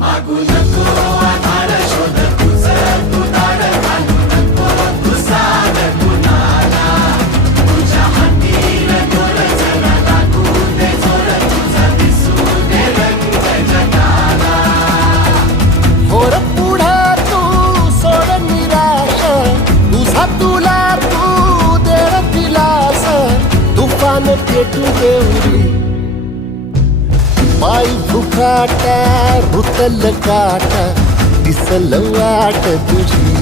मागू नको आधार शोध तुझं तू दार घालू नको तू साध कुणाला तुझ्या हातीन दोर जरा लागू दे जोर तुझा दिसू दे रंग जगाला होर पुढे तू सोड निराश तुझा तुला तू दे दिलास तुफान पेटू देवरी पाय फुकाटा रुतल काटा दिसल वाट तुझी